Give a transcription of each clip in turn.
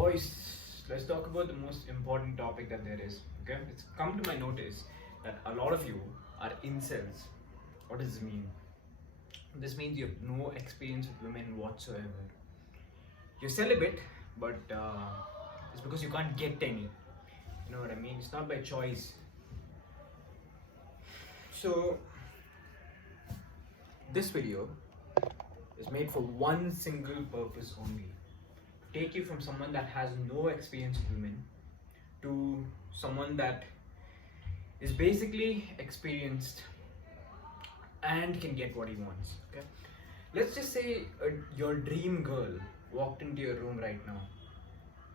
Boys, let's talk about the most important topic that there is. Okay, it's come to my notice that a lot of you are incels. What does this mean? This means you have no experience with women whatsoever. You're celibate, but it's because you can't get any. You know what I mean? It's not by choice. So, this video is made for one single purpose only: take you from someone that has no experience with women to someone that is basically experienced and can get what he wants. Okay, let's just say your dream girl walked into your room right now.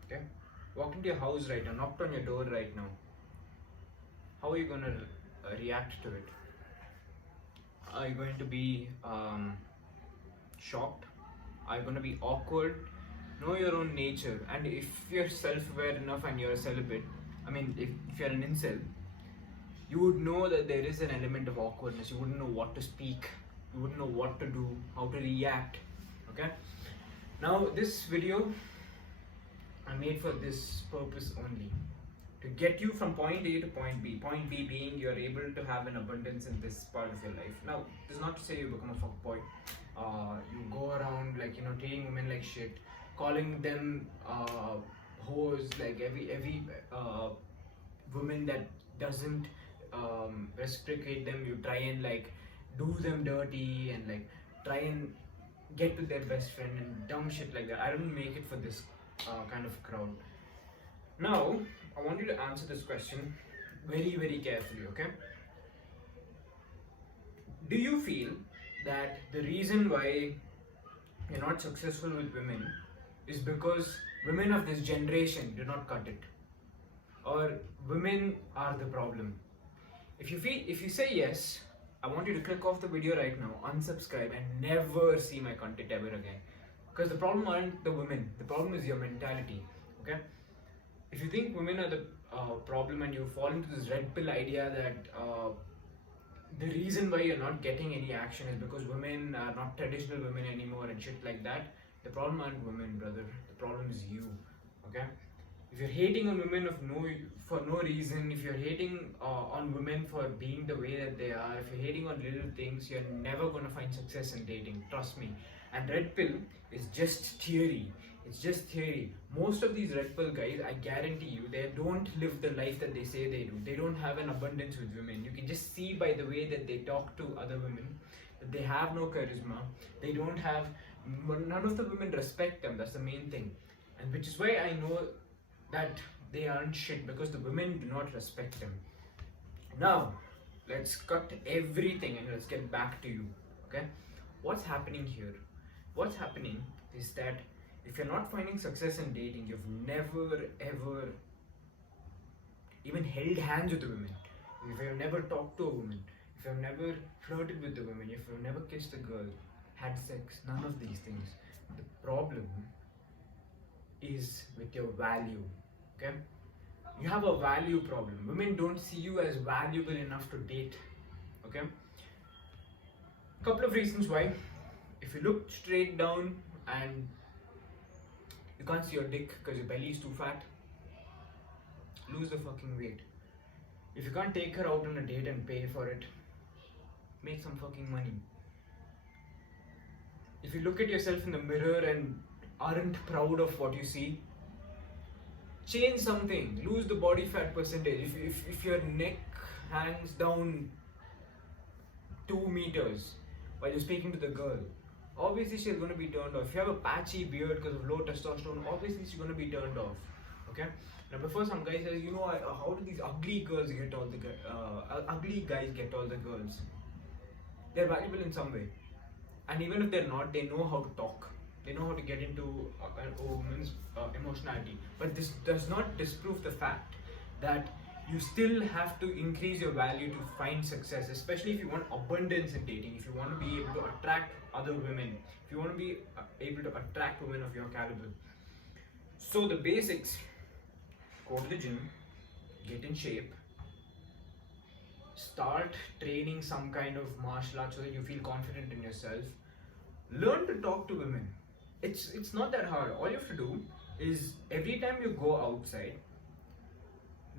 Okay, walked into your house right now, knocked on your door right now. How are you gonna react to it? Are you going to be shocked? Are you going to be awkward? Know your own nature, and if you're self-aware enough and you're a celibate, if you're an incel, you would know that there is an element of awkwardness. You wouldn't know what to speak, you wouldn't know what to do, how to react. Okay, now this video I made for this purpose only, to get you from point A to point B. Point B being you're able to have an abundance in this part of your life. Now, this is not to say you become a fuckboy. You go around treating women like shit, calling them hoes, like every woman that doesn't reciprocate them, you try and do them dirty and try and get to their best friend and dumb shit like that. I don't make it for this kind of crowd. Now, I want you to answer this question very, very carefully, okay? Do you feel that the reason why you're not successful with women is because women of this generation do not cut it? Or women are the problem? If you say yes, I want you to click off the video right now, unsubscribe, and never see my content ever again. Because the problem aren't the women, the problem is your mentality, okay? If you think women are the problem and you fall into this red pill idea that the reason why you're not getting any action is because women are not traditional women anymore and shit like that, the problem aren't women, brother. The problem is you, okay? If you're hating on women for no reason, if you're hating on women for being the way that they are, if you're hating on little things, you're never going to find success in dating, trust me. And red pill is just theory. It's just theory. Most of these red pill guys, I guarantee you, they don't live the life that they say they do. They don't have an abundance with women. You can just see by the way that they talk to other women that they have no charisma. They don't have, none of the women respect them. That's the main thing. And which is why I know that they aren't shit, because the women do not respect them. Now, let's cut everything and let's get back to you. Okay? What's happening here? What's happening is that if you're not finding success in dating, you've never ever even held hands with a woman, if you've never talked to a woman, if you've never flirted with a woman, if you've never kissed a girl, had sex, none of these things, the problem is with your value, okay? You have a value problem. Women don't see you as valuable enough to date, okay? Couple of reasons why. If you look straight down and you can't see your dick because your belly is too fat, lose the fucking weight. If you can't take her out on a date and pay for it, make some fucking money. If you look at yourself in the mirror and aren't proud of what you see, change something. Lose the body fat percentage. If your neck hangs down 2 meters while you're speaking to the girl, obviously she's going to be turned off. If you have a patchy beard because of low testosterone, obviously she's going to be turned off. Okay. Now, before some guy says, how do these ugly girls get all the ugly guys get all the girls? They're valuable in some way, and even if they're not, they know how to talk. They know how to get into a woman's emotionality. But this does not disprove the fact that you still have to increase your value to find success, especially if you want abundance in dating, if you want to be able to attract other women, if you want to be able to attract women of your caliber. So the basics: go to the gym, get in shape, start training some kind of martial arts so that you feel confident in yourself. Learn to talk to women. It's not that hard. All you have to do is every time you go outside,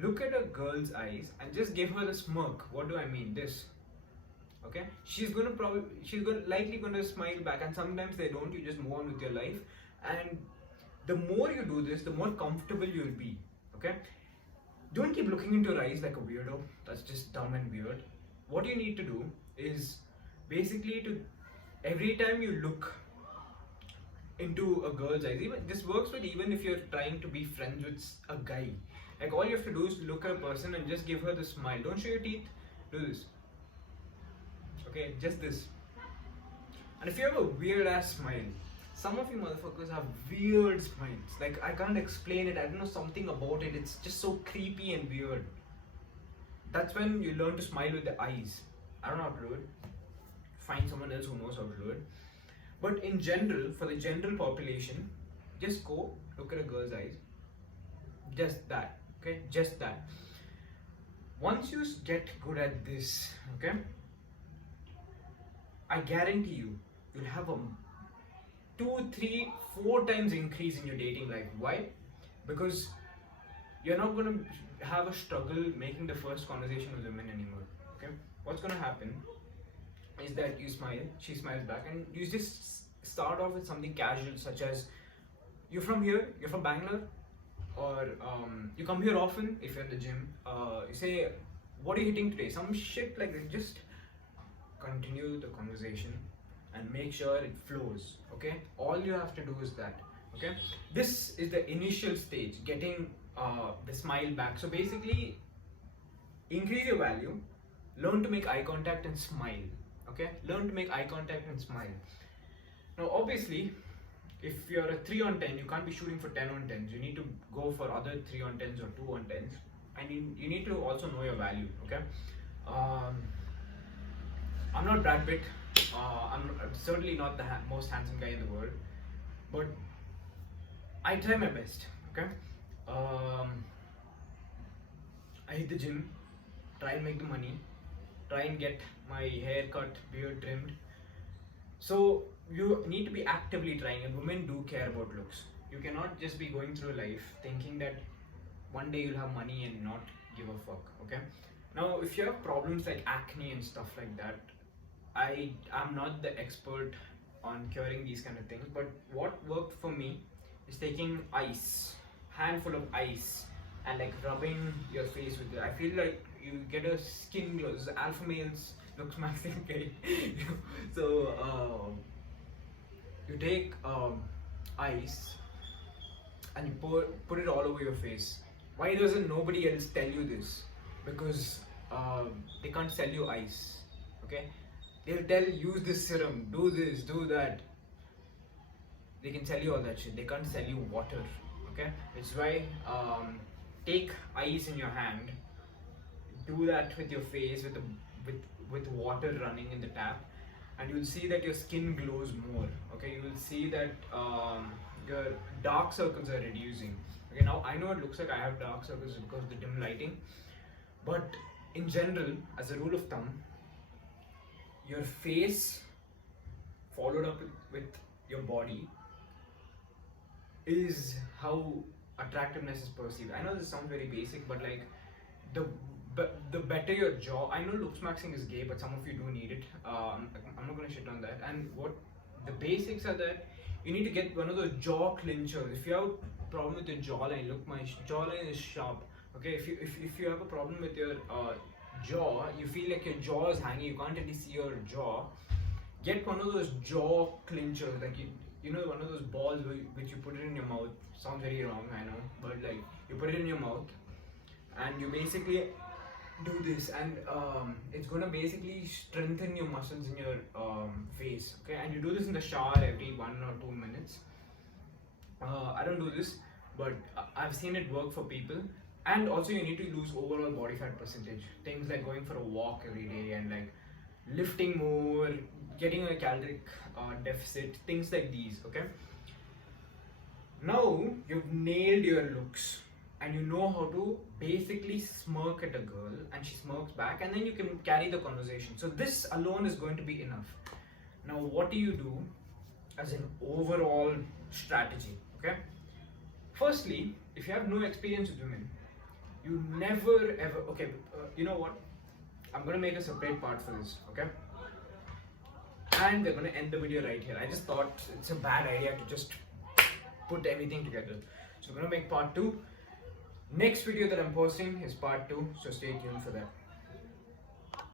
look at a girl's eyes and just give her the smirk. What do I mean? This. Okay, she's gonna likely gonna smile back, and sometimes they don't. You just move on with your life, and the more you do this, the more comfortable you'll be. Okay, don't keep looking into her eyes like a weirdo. That's just dumb and weird. What you need to do is basically to every time you look into a girl's eyes, even this works with even if you're trying to be friends with a guy. Like all you have to do is look at a person and just give her the smile. Don't show your teeth. Do this. Okay, just this. And if you have a weird ass smile, some of you motherfuckers have weird smiles. Like I can't explain it. I don't know something about it. It's just so creepy and weird. That's when you learn to smile with the eyes. I don't know how to do it. Find someone else who knows how to do it. But in general, for the general population, just go look at a girl's eyes. Just that. Okay, just that. Once you get good at this, okay, I guarantee you'll have a 2, 3, 4 times increase in your dating life. Why? Because you're not going to have a struggle making the first conversation with women anymore. Okay, what's going to happen is that you smile, she smiles back, and you just start off with something casual, such as you're from here, you're from Bangalore, or you come here often if you're at the gym. You say, what are you hitting today? Some shit like that. Just continue the conversation and make sure it flows. Okay, all you have to do is that. Okay, this is the initial stage, getting the smile back. So basically, increase your value, learn to make eye contact and smile. Okay, learn to make eye contact and smile. Now obviously, if you're a 3 on 10, you can't be shooting for 10 on 10s. You need to go for other 3 on 10s or 2 on 10s, and you need to also know your value. Okay, I'm not Brad Pitt. I'm certainly not the most handsome guy in the world, but I try my best. Okay, I hit the gym, try and make the money, try and get my hair cut, beard trimmed. So you need to be actively trying, and women do care about looks. You cannot just be going through life thinking that one day you'll have money and not give a fuck. Okay, now if you have problems like acne and stuff like that, I am not the expert on curing these kind of things, but what worked for me is taking ice, handful of ice, and like rubbing your face with it. I feel like you get a skin glow. This is alpha males Looksmaxing, okay? So you take ice and you put it all over your face. Why doesn't nobody else tell you this? Because they can't sell you ice. Okay, they'll tell you, use this serum, do this, do that. They can sell you all that shit. They can't sell you water. Okay, it's why take ice in your hand, do that with your face with water running in the tap, and you'll see that your skin glows more. Okay, you will see that your dark circles are reducing. Okay, now I know it looks like I have dark circles because of the dim lighting, but in general, as a rule of thumb, your face followed up with your body is how attractiveness is perceived. I know this sounds very basic, but like the better your jaw. I know Looksmaxing is gay, but some of you do need it. I'm not gonna shit on that. And what the basics are that you need to get one of those jaw clinchers. If you have a problem with your jawline, look, my jawline is sharp. Okay, if you have a problem with your jaw, you feel like your jaw is hanging, you can't really see your jaw. Get one of those jaw clinchers, like you know, one of those balls which you put it in your mouth. Sounds very wrong, I know, but like you put it in your mouth and you basically do this, and it's gonna basically strengthen your muscles in your face. Okay, and you do this in the shower every 1 or 2 minutes. I don't do this, but I've seen it work for people. And also you need to lose overall body fat percentage. Things like going for a walk every day and like lifting more, getting a caloric deficit, things like these. Okay, now you've nailed your looks and you know how to basically smirk at a girl and she smirks back, and then you can carry the conversation. So this alone is going to be enough. Now what do you do as an overall strategy? Okay, Firstly, if you have no experience with women, you never ever. Okay, you know what? I'm gonna make a separate part for this. Okay, and we're gonna end the video right here. I just thought it's a bad idea to just put everything together. So we're gonna make part two. Next video that I'm posting is part two. So stay tuned for that.